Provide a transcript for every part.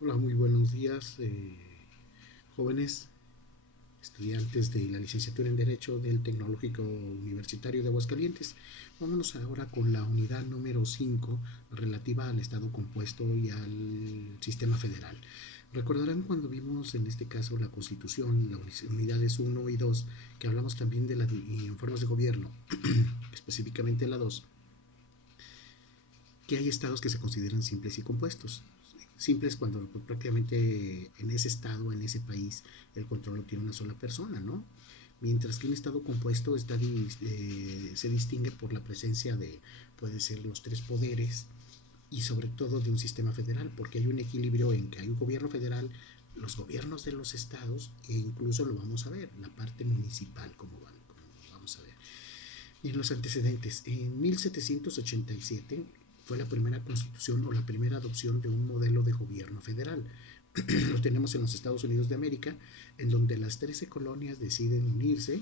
Hola, muy buenos días, jóvenes estudiantes de la licenciatura en Derecho del Tecnológico Universitario de Aguascalientes. Vámonos ahora con la unidad número 5 relativa al Estado compuesto y al sistema federal. Recordarán cuando vimos en este caso la Constitución, las unidades 1 y 2, que hablamos también de las formas de gobierno, específicamente la 2, que hay estados que se consideran simples y compuestos. Simples cuando pues, prácticamente en ese estado, en ese país, el control lo tiene una sola persona, ¿no? Mientras que un estado compuesto se distingue por la presencia de, puede ser, los tres poderes y sobre todo de un sistema federal, porque hay un equilibrio en que hay un gobierno federal, los gobiernos de los estados e incluso lo vamos a ver, la parte municipal, como vamos a ver. Y en los antecedentes, en 1787 fue la primera constitución o la primera adopción de un modelo de gobierno federal. Lo tenemos en los Estados Unidos de América, en donde las 13 colonias deciden unirse,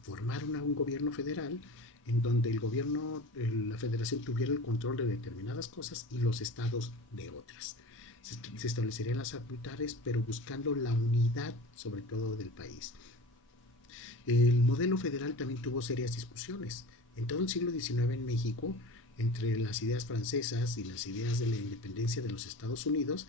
formar un gobierno federal, en donde el gobierno, la federación tuviera el control de determinadas cosas y los estados de otras. Se establecerían las facultades, pero buscando la unidad, sobre todo, del país. El modelo federal también tuvo serias discusiones. En todo el siglo XIX en México, entre las ideas francesas y las ideas de la independencia de los Estados Unidos,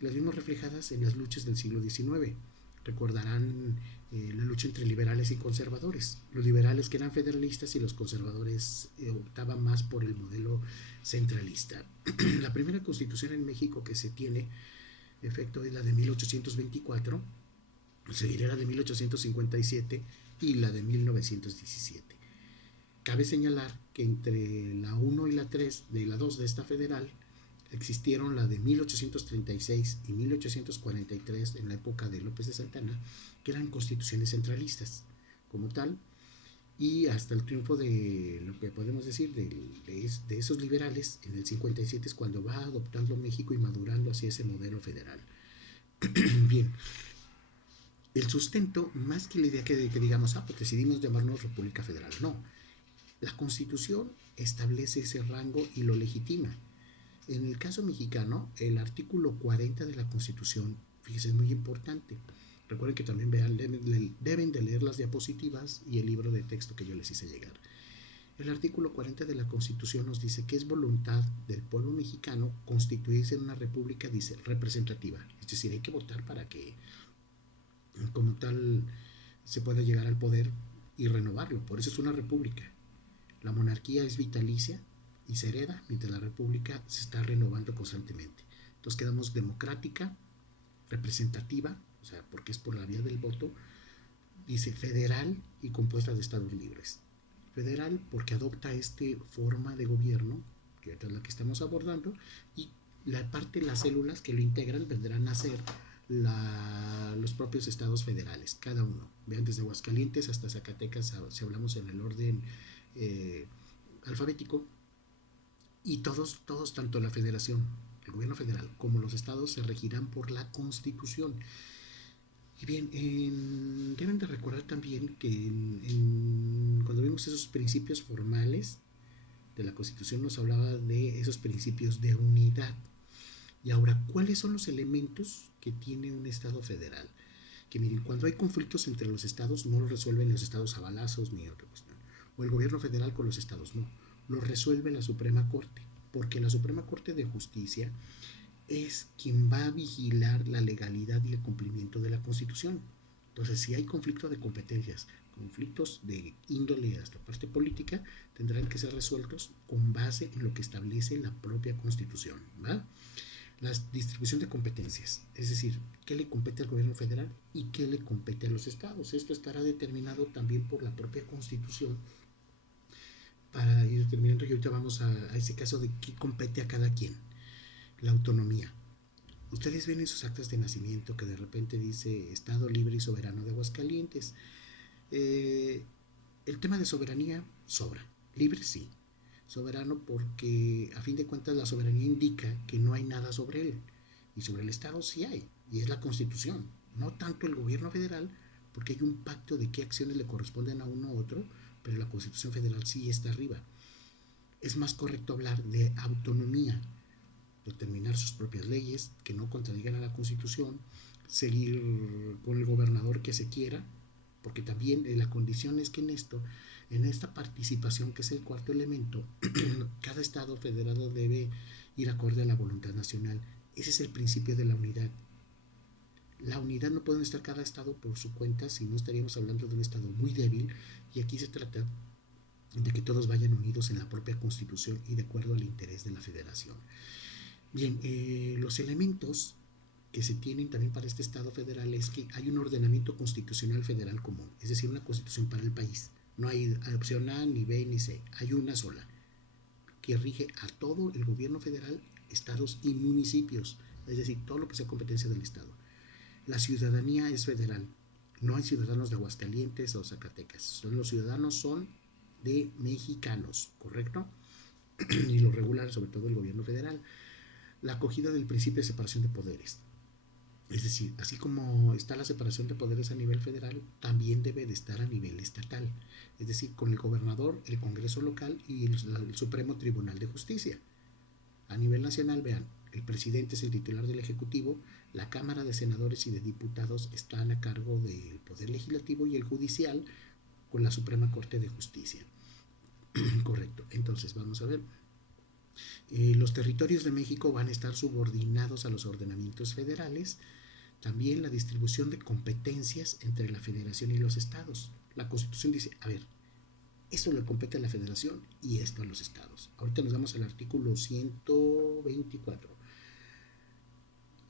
las vimos reflejadas en las luchas del siglo XIX. Recordarán la lucha entre liberales y conservadores. Los liberales que eran federalistas y los conservadores optaban más por el modelo centralista. La primera constitución en México que se tiene efecto es la de 1824, seguirá la de 1857 y la de 1917. Cabe señalar que entre la 1 y la 3 de la 2 de esta federal existieron la de 1836 y 1843 en la época de López de Santana, que eran constituciones centralistas como tal, y hasta el triunfo de lo que podemos decir de esos liberales en el 57 es cuando va adoptando México y madurando hacia ese modelo federal. Bien, el sustento, más que la idea que digamos, pues decidimos llamarnos República Federal, no. La Constitución establece ese rango y lo legitima. En el caso mexicano, el artículo 40 de la Constitución, fíjese, es muy importante. Recuerden que también deben de leer las diapositivas y el libro de texto que yo les hice llegar. El artículo 40 de la Constitución nos dice que es voluntad del pueblo mexicano constituirse en una república, dice, representativa. Es decir, hay que votar para que como tal se pueda llegar al poder y renovarlo. Por eso es una república. La monarquía es vitalicia y se hereda, mientras la república se está renovando constantemente. Entonces quedamos democrática, representativa, o sea, porque es por la vía del voto, dice federal y compuesta de estados libres. Federal porque adopta esta forma de gobierno, que es la que estamos abordando, y la parte de las células que lo integran vendrán a ser los propios estados federales, cada uno. Vean, desde Aguascalientes hasta Zacatecas, si hablamos en el orden eh, alfabético, y todos, tanto la federación, el gobierno federal, como los estados se regirán por la constitución. Y bien, deben de recordar también que cuando vimos esos principios formales de la Constitución nos hablaba de esos principios de unidad. Y ahora, ¿cuáles son los elementos que tiene un Estado federal? Que miren, cuando hay conflictos entre los estados, no los resuelven los estados a balazos ni otra cuestión. O el gobierno federal con los estados, no. Lo resuelve la Suprema Corte. Porque la Suprema Corte de Justicia es quien va a vigilar la legalidad y el cumplimiento de la Constitución. Entonces, si hay conflicto de competencias, conflictos de índole hasta parte política, tendrán que ser resueltos con base en lo que establece la propia Constitución. ¿Va? La distribución de competencias, es decir, qué le compete al gobierno federal y qué le compete a los estados. Esto estará determinado también por la propia Constitución para ir determinando, y ahorita vamos a ese caso de qué compete a cada quien. La autonomía. Ustedes ven en sus actas de nacimiento que de repente dice Estado libre y soberano de Aguascalientes. Eh, el tema de soberanía sobra. Libre sí. Soberano porque a fin de cuentas la soberanía indica que no hay nada sobre él. Y sobre el Estado sí hay. Y es la Constitución. No tanto el gobierno federal, porque hay un pacto de qué acciones le corresponden a uno u otro, pero la Constitución federal sí está arriba. Es más correcto hablar de autonomía, determinar sus propias leyes que no contradigan a la Constitución, seguir con el gobernador que se quiera, porque también la condición es que en esta participación, que es el cuarto elemento, cada estado federado debe ir acorde a la voluntad nacional. Ese es el principio de la unidad. La unidad no puede estar cada estado por su cuenta, si no estaríamos hablando de un estado muy débil, y aquí se trata de que todos vayan unidos en la propia Constitución y de acuerdo al interés de la federación. Bien, los elementos que se tienen también para este Estado federal es que hay un ordenamiento constitucional federal común, es decir, una constitución para el país. No hay opción A, ni B, ni C, hay una sola, que rige a todo el gobierno federal, estados y municipios, es decir, todo lo que sea competencia del Estado. La ciudadanía es federal, no hay ciudadanos de Aguascalientes o Zacatecas, los ciudadanos son de mexicanos, ¿correcto? Y lo regula sobre todo el gobierno federal. La acogida del principio de separación de poderes. Es decir, así como está la separación de poderes a nivel federal, también debe de estar a nivel estatal. Es decir, con el gobernador, el Congreso local y el Supremo Tribunal de Justicia. A nivel nacional, vean, el presidente es el titular del Ejecutivo, la Cámara de Senadores y de Diputados están a cargo del Poder Legislativo y el Judicial con la Suprema Corte de Justicia. Correcto. Entonces, vamos a ver. Los territorios de México van a estar subordinados a los ordenamientos federales. También la distribución de competencias entre la federación y los estados. La Constitución dice, a ver, esto le compete a la federación y esto a los estados. Ahorita nos vamos al artículo 124.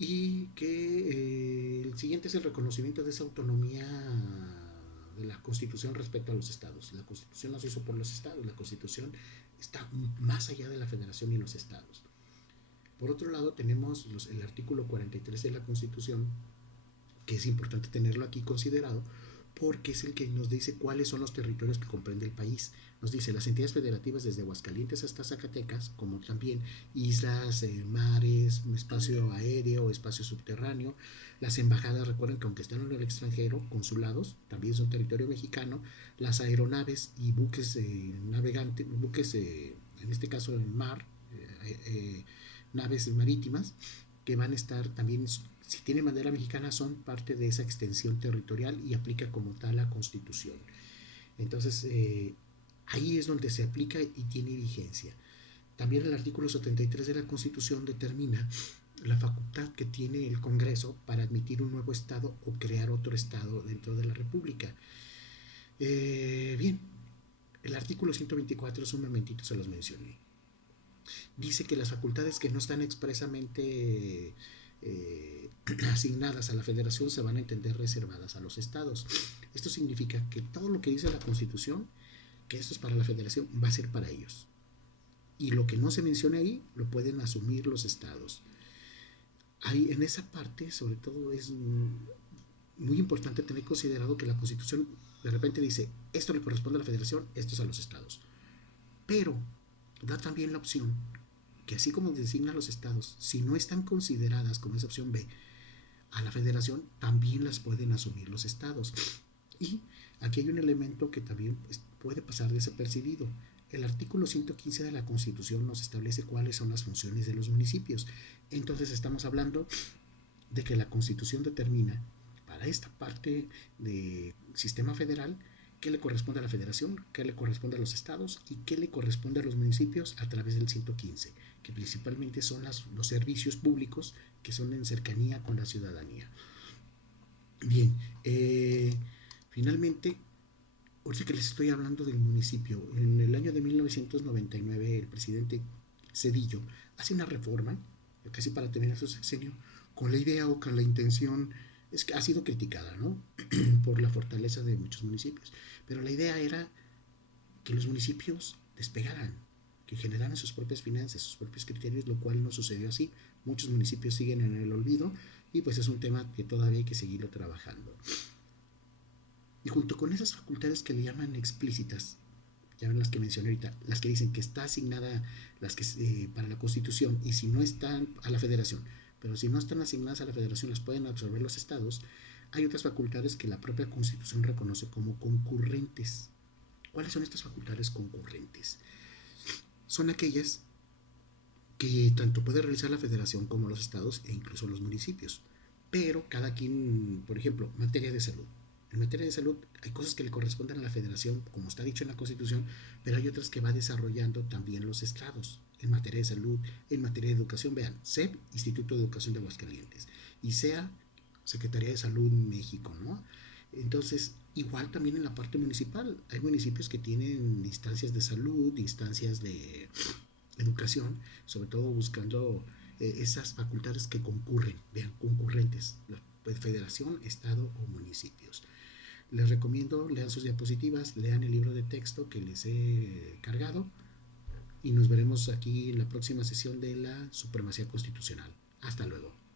Y que el siguiente es el reconocimiento de esa autonomía de la Constitución respecto a los estados. La Constitución no se hizo por los estados, la Constitución está más allá de la federación y los estados. Por otro lado, tenemos el artículo 43 de la Constitución, que es importante tenerlo aquí considerado, porque es el que nos dice cuáles son los territorios que comprende el país. Nos dice las entidades federativas desde Aguascalientes hasta Zacatecas, como también islas, mares, espacio aéreo, espacio subterráneo. Las embajadas, recuerden que aunque están en el extranjero, consulados, también son territorio mexicano. Las aeronaves y buques navegantes, buques, en este caso en mar, naves marítimas, que van a estar también, si tienen bandera mexicana, son parte de esa extensión territorial y aplica como tal la Constitución. Entonces, ahí es donde se aplica y tiene vigencia. También el artículo 73 de la Constitución determina la facultad que tiene el Congreso para admitir un nuevo Estado o crear otro Estado dentro de la República. Bien, el artículo 124, es un momentito, se los mencioné. Dice que las facultades que no están expresamente asignadas a la federación se van a entender reservadas a los estados. Esto significa que todo lo que dice la Constitución, que esto es para la federación, va a ser para ellos. Y lo que no se menciona ahí, lo pueden asumir los estados. Ahí, en esa parte, sobre todo, es muy importante tener considerado que la Constitución de repente dice, esto le corresponde a la federación, esto es a los estados. Pero da también la opción que así como designa a los estados, si no están consideradas como esa opción B a la federación, también las pueden asumir los estados. Y aquí hay un elemento que también puede pasar desapercibido. El artículo 115 de la Constitución nos establece cuáles son las funciones de los municipios. Entonces estamos hablando de que la Constitución determina para esta parte del sistema federal qué le corresponde a la federación, qué le corresponde a los estados y qué le corresponde a los municipios a través del 115, que principalmente son los servicios públicos que son en cercanía con la ciudadanía. Bien, finalmente, ahorita que les estoy hablando del municipio, en el año de 1999 el presidente Zedillo hace una reforma, casi para terminar su sexenio, con la idea o con la intención, es que ha sido criticada, ¿no? por la fortaleza de muchos municipios, pero la idea era que los municipios despegaran, que generaran sus propias finanzas, sus propios criterios, lo cual no sucedió así. Muchos municipios siguen en el olvido y pues es un tema que todavía hay que seguirlo trabajando. Y junto con esas facultades que le llaman explícitas, ya ven las que mencioné ahorita, las que dicen que está asignada las que, para la Constitución, y si no están a la federación, pero si no están asignadas a la federación las pueden absorber los estados, hay otras facultades que la propia Constitución reconoce como concurrentes. ¿Cuáles son estas facultades concurrentes? Son aquellas que tanto puede realizar la federación como los estados e incluso los municipios. Pero cada quien, por ejemplo, materia de salud. En materia de salud hay cosas que le corresponden a la federación, como está dicho en la Constitución, pero hay otras que va desarrollando también los estados. En materia de salud, en materia de educación, vean, SEP, Instituto de Educación de Aguascalientes, y SEA, Secretaría de Salud México, ¿no? Entonces, igual también en la parte municipal, hay municipios que tienen instancias de salud, instancias de educación, sobre todo buscando esas facultades que concurren, vean, concurrentes, la federación, estado o municipios. Les recomiendo, lean sus diapositivas, lean el libro de texto que les he cargado y nos veremos aquí en la próxima sesión de la Supremacía Constitucional. Hasta luego.